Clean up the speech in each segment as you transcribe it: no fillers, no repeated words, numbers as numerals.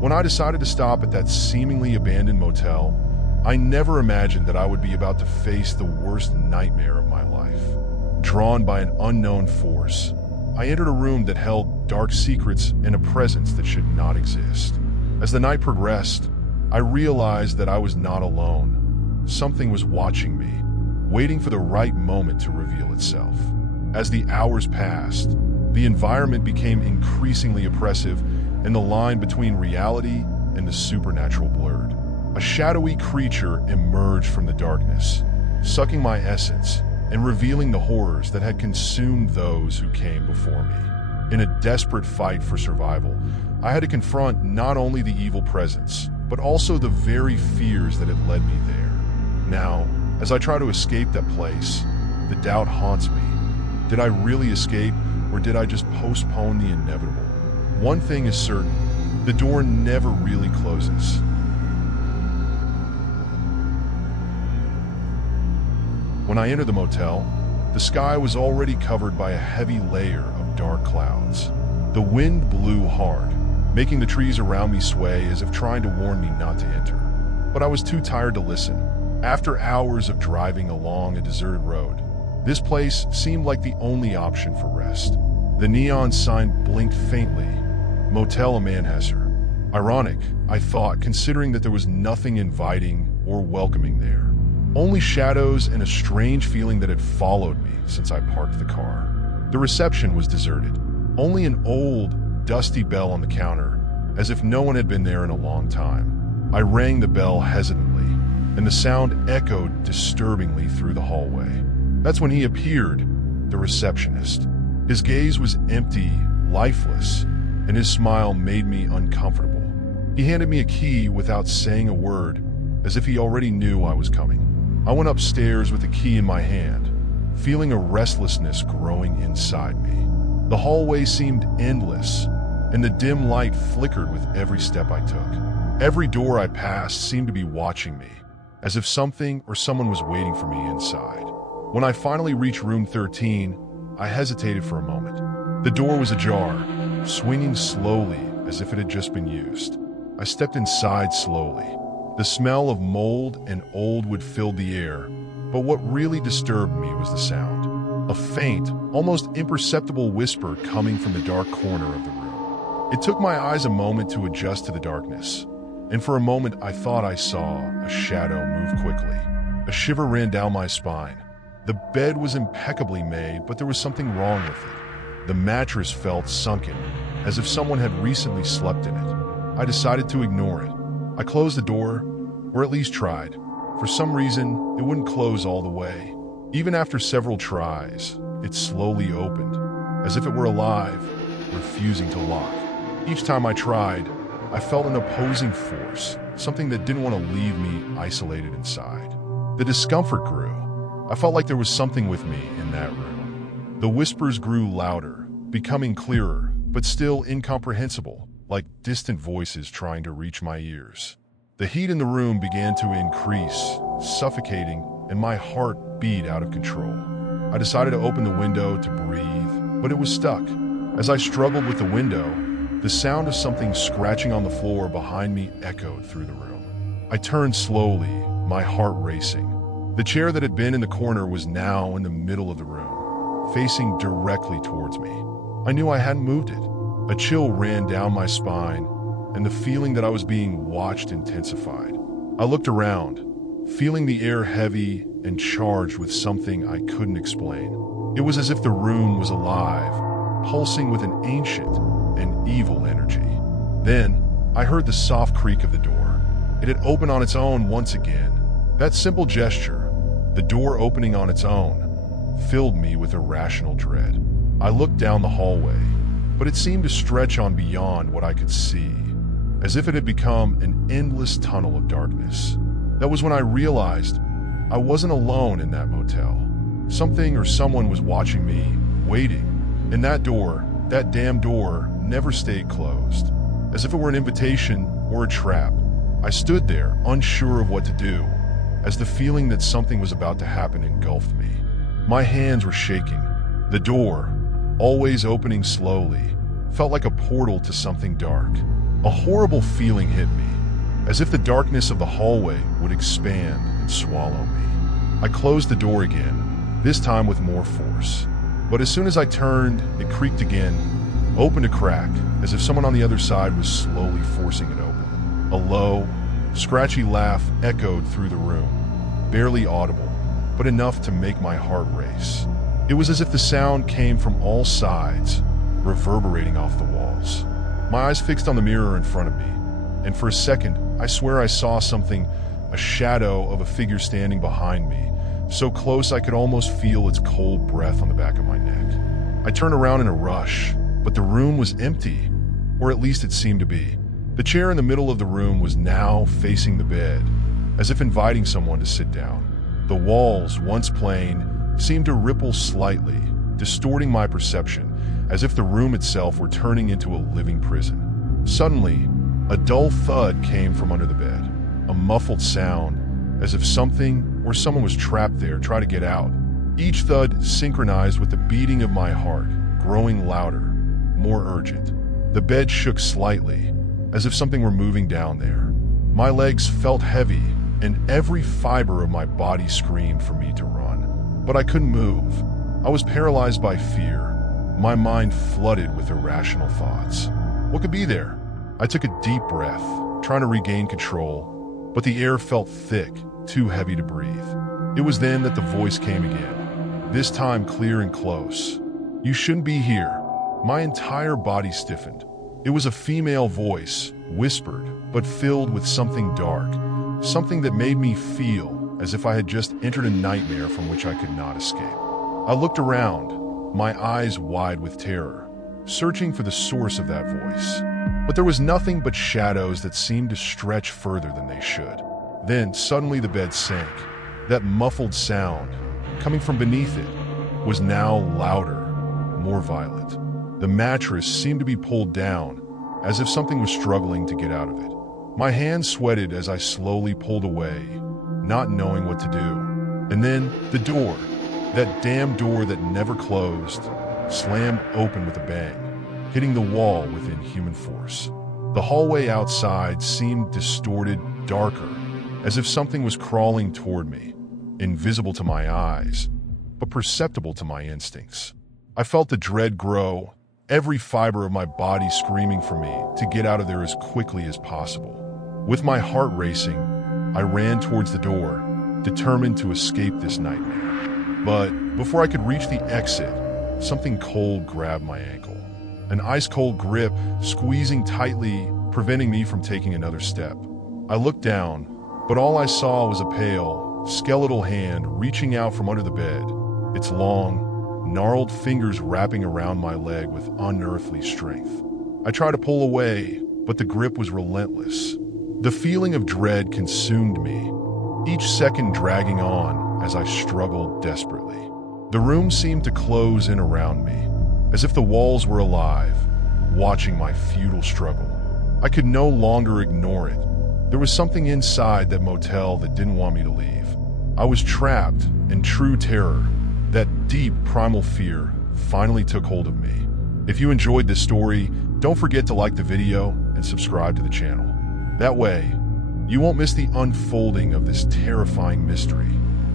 When I decided to stop at that seemingly abandoned motel, I never imagined that I would be about to face the worst nightmare of my life. Drawn by an unknown force, I entered a room that held dark secrets and a presence that should not exist. As the night progressed, I realized that I was not alone. Something was watching me, waiting for the right moment to reveal itself. As the hours passed, the environment became increasingly oppressive and the line between reality and the supernatural blurred. A shadowy creature emerged from the darkness, sucking my essence and revealing the horrors that had consumed those who came before me. In a desperate fight for survival, I had to confront not only the evil presence, but also the very fears that had led me there. Now, as I try to escape that place, the doubt haunts me. Did I really escape, or did I just postpone the inevitable? One thing is certain, the door never really closes. When I entered the motel, the sky was already covered by a heavy layer of dark clouds. The wind blew hard, making the trees around me sway as if trying to warn me not to enter. But I was too tired to listen. After hours of driving along a deserted road, this place seemed like the only option for rest. The neon sign blinked faintly, Motel Amanhesser. Ironic, I thought, considering that there was nothing inviting or welcoming there. Only shadows and a strange feeling that had followed me since I parked the car. The reception was deserted. Only an old, dusty bell on the counter, as if no one had been there in a long time. I rang the bell hesitantly, and the sound echoed disturbingly through the hallway. That's when he appeared, the receptionist. His gaze was empty, lifeless, and his smile made me uncomfortable. He handed me a key without saying a word, as if he already knew I was coming. I went upstairs with the key in my hand, feeling a restlessness growing inside me. The hallway seemed endless, and the dim light flickered with every step I took. Every door I passed seemed to be watching me, as if something or someone was waiting for me inside. When I finally reached room 13, I hesitated for a moment. The door was ajar, swinging slowly as if it had just been used. I stepped inside slowly. The smell of mold and old wood filled the air, but what really disturbed me was the sound. A faint, almost imperceptible whisper coming from the dark corner of the room. It took my eyes a moment to adjust to the darkness, and for a moment I thought I saw a shadow move quickly. A shiver ran down my spine. The bed was impeccably made, but there was something wrong with it. The mattress felt sunken, as if someone had recently slept in it. I decided to ignore it. I closed the door, or at least tried. For some reason, it wouldn't close all the way. Even after several tries, it slowly opened, as if it were alive, refusing to lock. Each time I tried, I felt an opposing force, something that didn't want to leave me isolated inside. The discomfort grew. I felt like there was something with me in that room. The whispers grew louder, becoming clearer, but still incomprehensible, like distant voices trying to reach my ears. The heat in the room began to increase, suffocating, and my heart beat out of control. I decided to open the window to breathe, but it was stuck. As I struggled with the window, the sound of something scratching on the floor behind me echoed through the room. I turned slowly, my heart racing. The chair that had been in the corner was now in the middle of the room, facing directly towards me. I knew I hadn't moved it. A chill ran down my spine, and the feeling that I was being watched intensified. I looked around, feeling the air heavy and charged with something I couldn't explain. It was as if the room was alive, pulsing with an ancient and evil energy. Then, I heard the soft creak of the door. It had opened on its own once again. That simple gesture, the door opening on its own, filled me with irrational dread. I looked down the hallway, but it seemed to stretch on beyond what I could see, as if it had become an endless tunnel of darkness. That was when I realized I wasn't alone in that motel. Something or someone was watching me, waiting. And that door, that damn door, never stayed closed. As if it were an invitation or a trap, I stood there, unsure of what to do, as the feeling that something was about to happen engulfed me. My hands were shaking. The door, always opening slowly, felt like a portal to something dark. A horrible feeling hit me, as if the darkness of the hallway would expand and swallow me. I closed the door again, this time with more force. But as soon as I turned, it creaked again, opened a crack, as if someone on the other side was slowly forcing it open. A low, scratchy laugh echoed through the room, barely audible, but enough to make my heart race. It was as if the sound came from all sides, reverberating off the walls. My eyes fixed on the mirror in front of me, and for a second, I swear I saw something, a shadow of a figure standing behind me, so close I could almost feel its cold breath on the back of my neck. I turned around in a rush, but the room was empty, or at least it seemed to be. The chair in the middle of the room was now facing the bed, as if inviting someone to sit down. The walls, once plain, seemed to ripple slightly, distorting my perception, as if the room itself were turning into a living prison. Suddenly, a dull thud came from under the bed, a muffled sound, as if something or someone was trapped there, trying to get out. Each thud synchronized with the beating of my heart, growing louder, more urgent. The bed shook slightly, as if something were moving down there. My legs felt heavy, and every fiber of my body screamed for me to run. But I couldn't move. I was paralyzed by fear, my mind flooded with irrational thoughts. What could be there? I took a deep breath, trying to regain control, but the air felt thick, too heavy to breathe. It was then that the voice came again, this time clear and close. "You shouldn't be here." My entire body stiffened. It was a female voice, whispered, but filled with something dark, something that made me feel as if I had just entered a nightmare from which I could not escape. I looked around, my eyes wide with terror, searching for the source of that voice. But there was nothing but shadows that seemed to stretch further than they should. Then, suddenly the bed sank. That muffled sound, coming from beneath it, was now louder, more violent. The mattress seemed to be pulled down, as if something was struggling to get out of it. My hands sweated as I slowly pulled away, not knowing what to do. And then, the door, that damn door that never closed, slammed open with a bang, hitting the wall with inhuman force. The hallway outside seemed distorted, darker, as if something was crawling toward me, invisible to my eyes, but perceptible to my instincts. I felt the dread grow, every fiber of my body screaming for me to get out of there as quickly as possible. With my heart racing, I ran towards the door, determined to escape this nightmare. But before I could reach the exit, something cold grabbed my ankle. An ice-cold grip, squeezing tightly, preventing me from taking another step. I looked down, but all I saw was a pale, skeletal hand reaching out from under the bed, its long, gnarled fingers wrapping around my leg with unearthly strength. I tried to pull away, but the grip was relentless. The feeling of dread consumed me, each second dragging on as I struggled desperately. The room seemed to close in around me, as if the walls were alive, watching my futile struggle. I could no longer ignore it. There was something inside that motel that didn't want me to leave. I was trapped, and true terror, that deep primal fear, finally took hold of me. If you enjoyed this story, don't forget to like the video and subscribe to the channel. That way, you won't miss the unfolding of this terrifying mystery.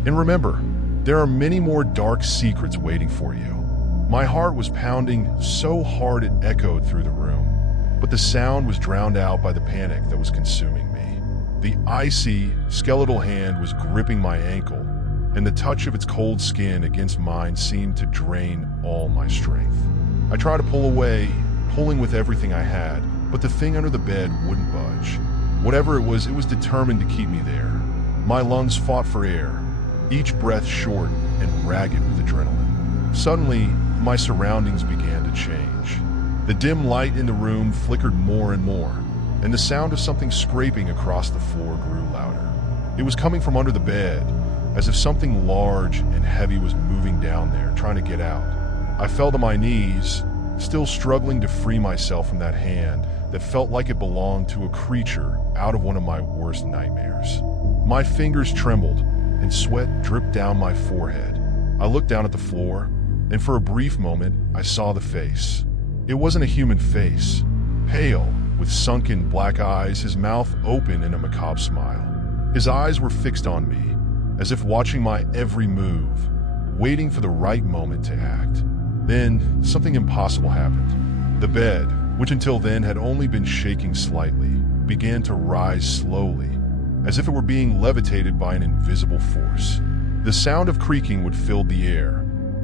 And remember, there are many more dark secrets waiting for you. My heart was pounding so hard it echoed through the room, but the sound was drowned out by the panic that was consuming me. The icy, skeletal hand was gripping my ankle, and the touch of its cold skin against mine seemed to drain all my strength. I tried to pull away, pulling with everything I had, but the thing under the bed wouldn't budge. Whatever it was determined to keep me there. My lungs fought for air, each breath short and ragged with adrenaline. Suddenly, my surroundings began to change. The dim light in the room flickered more and more, and the sound of something scraping across the floor grew louder. It was coming from under the bed, as if something large and heavy was moving down there, trying to get out. I fell to my knees, still struggling to free myself from that hand that felt like it belonged to a creature out of one of my worst nightmares. My fingers trembled, and sweat dripped down my forehead. I looked down at the floor, and for a brief moment, I saw the face. It wasn't a human face. Pale, with sunken black eyes, his mouth open in a macabre smile. His eyes were fixed on me, as if watching my every move, waiting for the right moment to act. Then, something impossible happened. The bed, which until then had only been shaking slightly, began to rise slowly, as if it were being levitated by an invisible force. The sound of creaking would fill the air,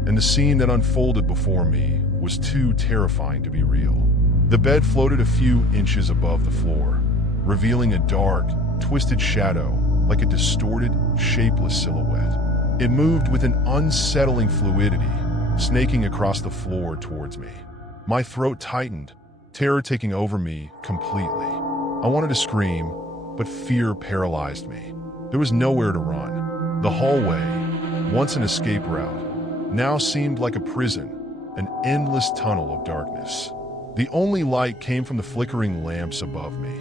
and the scene that unfolded before me was too terrifying to be real. The bed floated a few inches above the floor, revealing a dark, twisted shadow like a distorted, shapeless silhouette. It moved with an unsettling fluidity, snaking across the floor towards me. My throat tightened, terror taking over me completely. I wanted to scream, but fear paralyzed me. There was nowhere to run. The hallway, once an escape route, now seemed like a prison, an endless tunnel of darkness. The only light came from the flickering lamps above me,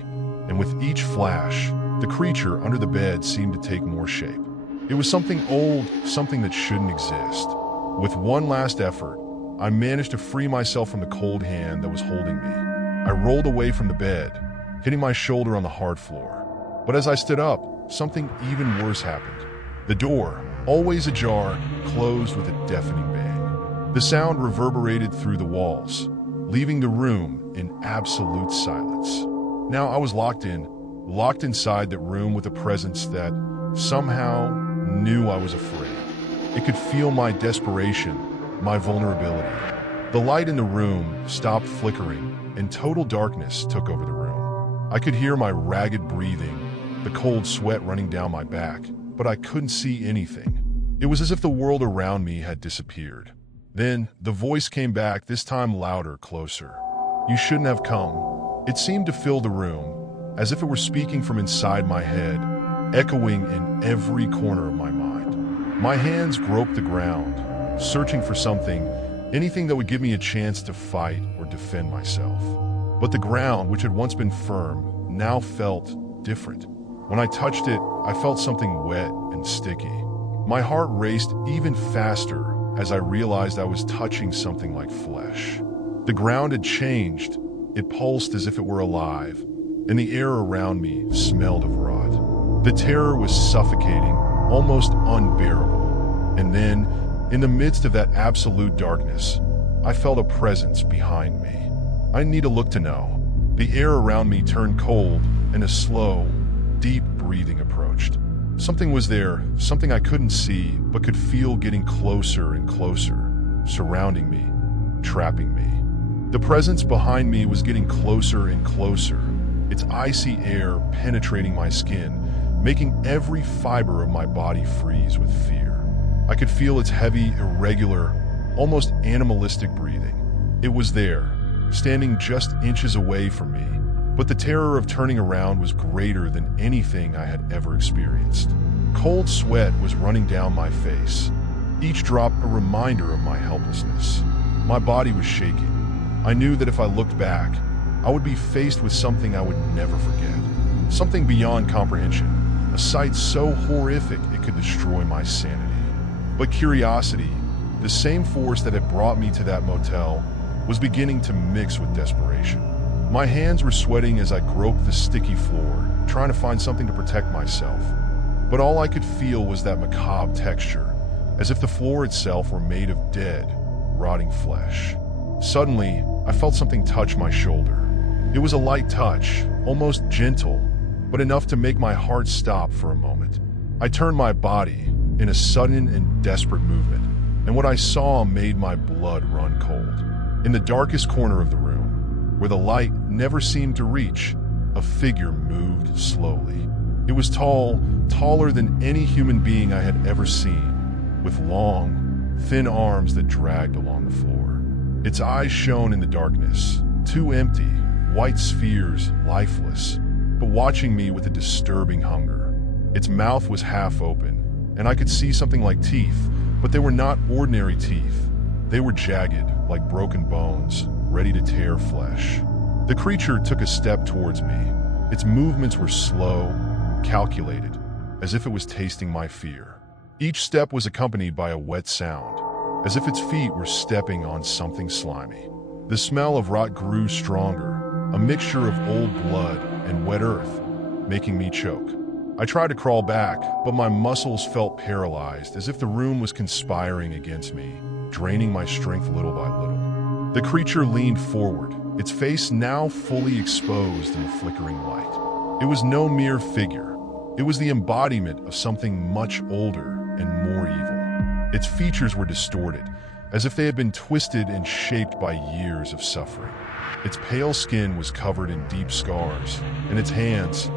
and with each flash, the creature under the bed seemed to take more shape. It was something old, something that shouldn't exist. With one last effort, I managed to free myself from the cold hand that was holding me. I rolled away from the bed, hitting my shoulder on the hard floor. But as I stood up, something even worse happened. The door, always ajar, closed with a deafening bang. The sound reverberated through the walls, leaving the room in absolute silence. Now I was locked inside that room with a presence that somehow knew I was afraid. It could feel my desperation, my vulnerability. The light in the room stopped flickering, and total darkness took over the room. I could hear my ragged breathing, the cold sweat running down my back, but I couldn't see anything. It was as if the world around me had disappeared. Then the voice came back, this time louder, closer. "You shouldn't have come." It seemed to fill the room, as if it were speaking from inside my head, echoing in every corner of my mind. My hands groped the ground, searching for something, anything that would give me a chance to fight or defend myself. But the ground, which had once been firm, now felt different. When I touched it, I felt something wet and sticky. My heart raced even faster as I realized I was touching something like flesh. The ground had changed. It pulsed as if it were alive, and the air around me smelled of rot. The terror was suffocating, almost unbearable. And then, in the midst of that absolute darkness, I felt a presence behind me. I didn't need to look to know. The air around me turned cold, and a slow, deep breathing approached. Something was there, something I couldn't see, but could feel getting closer and closer, surrounding me, trapping me. The presence behind me was getting closer and closer, its icy air penetrating my skin, making every fiber of my body freeze with fear. I could feel its heavy, irregular, almost animalistic breathing. It was there, standing just inches away from me, but the terror of turning around was greater than anything I had ever experienced. Cold sweat was running down my face, each drop a reminder of my helplessness. My body was shaking. I knew that if I looked back, I would be faced with something I would never forget. Something beyond comprehension, a sight so horrific it could destroy my sanity. But curiosity, the same force that had brought me to that motel, was beginning to mix with desperation. My hands were sweating as I groped the sticky floor, trying to find something to protect myself. But all I could feel was that macabre texture, as if the floor itself were made of dead, rotting flesh. Suddenly, I felt something touch my shoulder. It was a light touch, almost gentle, but enough to make my heart stop for a moment. I turned my body in a sudden and desperate movement, and what I saw made my blood run cold. In the darkest corner of the room, where the light never seemed to reach, a figure moved slowly. It was tall, taller than any human being I had ever seen, with long, thin arms that dragged along the floor. Its eyes shone in the darkness, too empty, white spheres, lifeless, but watching me with a disturbing hunger. Its mouth was half open, and I could see something like teeth, but they were not ordinary teeth. They were jagged, like broken bones, ready to tear flesh. The creature took a step towards me. Its movements were slow, calculated, as if it was tasting my fear. Each step was accompanied by a wet sound, as if its feet were stepping on something slimy. The smell of rot grew stronger, a mixture of old blood and wet earth, making me choke. I tried to crawl back, but my muscles felt paralyzed, as if the room was conspiring against me, draining my strength little by little. The creature leaned forward, its face now fully exposed in the flickering light. It was no mere figure. It was the embodiment of something much older and more evil. Its features were distorted, as if they had been twisted and shaped by years of suffering. Its pale skin was covered in deep scars, and its hands,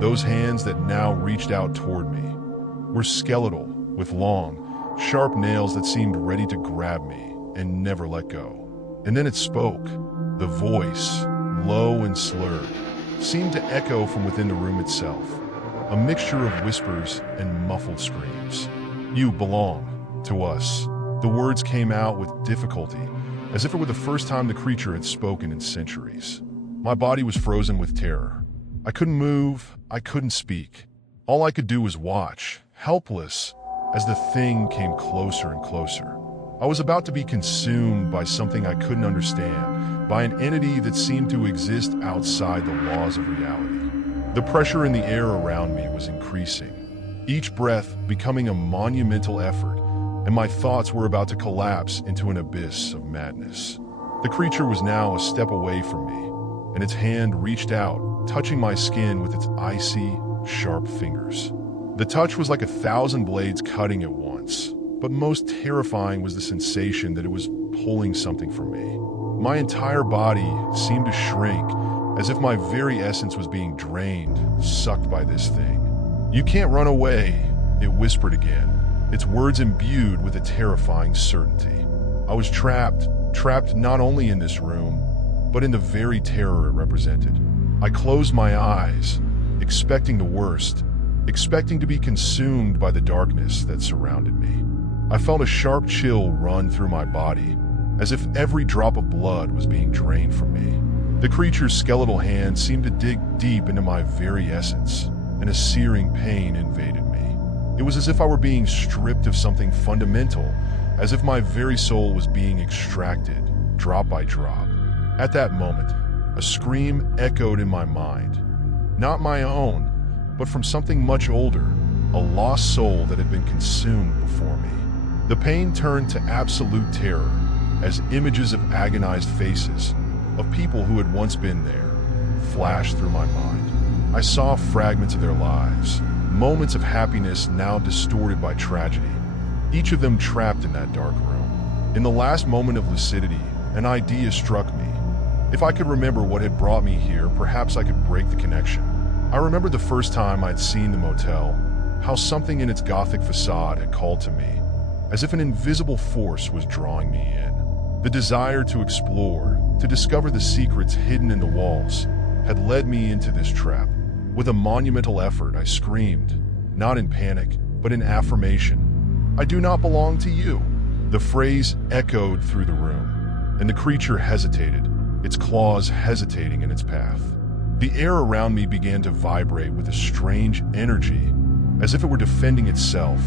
those hands that now reached out toward me, were skeletal, with long, sharp nails that seemed ready to grab me and never let go. And then it spoke. The voice, low and slurred, seemed to echo from within the room itself, a mixture of whispers and muffled screams. "You belong to us." The words came out with difficulty, as if it were the first time the creature had spoken in centuries. My body was frozen with terror. I couldn't move, I couldn't speak. All I could do was watch, helpless, as the thing came closer and closer. I was about to be consumed by something I couldn't understand, by an entity that seemed to exist outside the laws of reality. The pressure in the air around me was increasing, each breath becoming a monumental effort, and my thoughts were about to collapse into an abyss of madness. The creature was now a step away from me, and its hand reached out, touching my skin with its icy, sharp fingers. The touch was like 1,000 blades cutting at once, but most terrifying was the sensation that it was pulling something from me. My entire body seemed to shrink, as if my very essence was being drained, sucked by this thing. "You can't run away," it whispered again, its words imbued with a terrifying certainty. I was trapped not only in this room, but in the very terror it represented. I closed my eyes, expecting the worst, expecting to be consumed by the darkness that surrounded me. I felt a sharp chill run through my body, as if every drop of blood was being drained from me. The creature's skeletal hand seemed to dig deep into my very essence, and a searing pain invaded me. It was as if I were being stripped of something fundamental, as if my very soul was being extracted, drop by drop. At that moment, a scream echoed in my mind. Not my own, but from something much older, a lost soul that had been consumed before me. The pain turned to absolute terror as images of agonized faces, of people who had once been there, flashed through my mind. I saw fragments of their lives, moments of happiness now distorted by tragedy, each of them trapped in that dark room. In the last moment of lucidity, an idea struck me. If I could remember what had brought me here, perhaps I could break the connection. I remembered the first time I'd seen the motel, how something in its gothic facade had called to me, as if an invisible force was drawing me in. The desire to explore, to discover the secrets hidden in the walls, had led me into this trap. With a monumental effort, I screamed, not in panic, but in affirmation. "I do not belong to you." The phrase echoed through the room, and the creature hesitated, its claws hesitating in its path. The air around me began to vibrate with a strange energy, as if it were defending itself,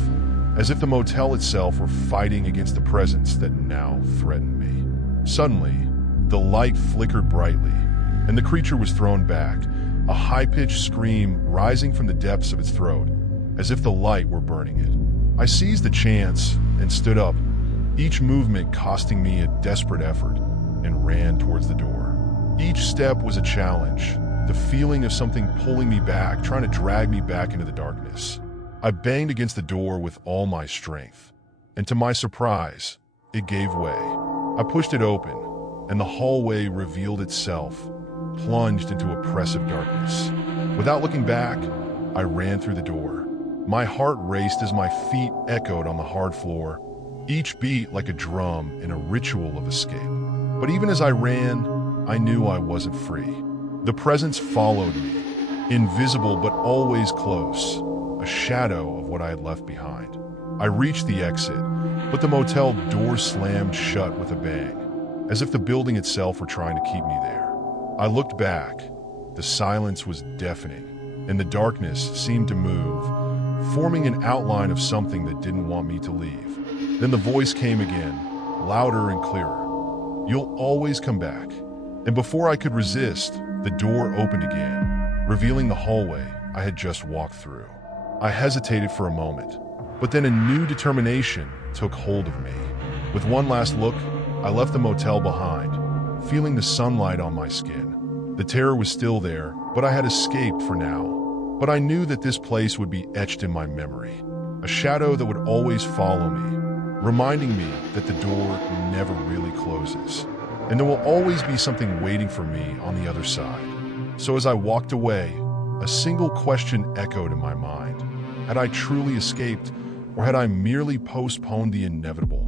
as if the motel itself were fighting against the presence that now threatened me. Suddenly, the light flickered brightly, and the creature was thrown back, a high-pitched scream rising from the depths of its throat, as if the light were burning it. I seized the chance and stood up, each movement costing me a desperate effort, and ran towards the door. Each step was a challenge, the feeling of something pulling me back, trying to drag me back into the darkness. I banged against the door with all my strength, and to my surprise, it gave way. I pushed it open, and the hallway revealed itself, plunged into oppressive darkness. Without looking back, I ran through the door. My heart raced as my feet echoed on the hard floor, each beat like a drum in a ritual of escape. But even as I ran, I knew I wasn't free. The presence followed me, invisible but always close, a shadow of what I had left behind. I reached the exit, but the motel door slammed shut with a bang, as if the building itself were trying to keep me there. I looked back. The silence was deafening, and the darkness seemed to move, forming an outline of something that didn't want me to leave. Then the voice came again, louder and clearer. "You'll always come back." And before I could resist, the door opened again, revealing the hallway I had just walked through. I hesitated for a moment, but then a new determination took hold of me. With one last look, I left the motel behind, feeling the sunlight on my skin. The terror was still there, but I had escaped for now. But I knew that this place would be etched in my memory, a shadow that would always follow me, reminding me that the door never really closes, and there will always be something waiting for me on the other side. So as I walked away, a single question echoed in my mind. Had I truly escaped, or had I merely postponed the inevitable?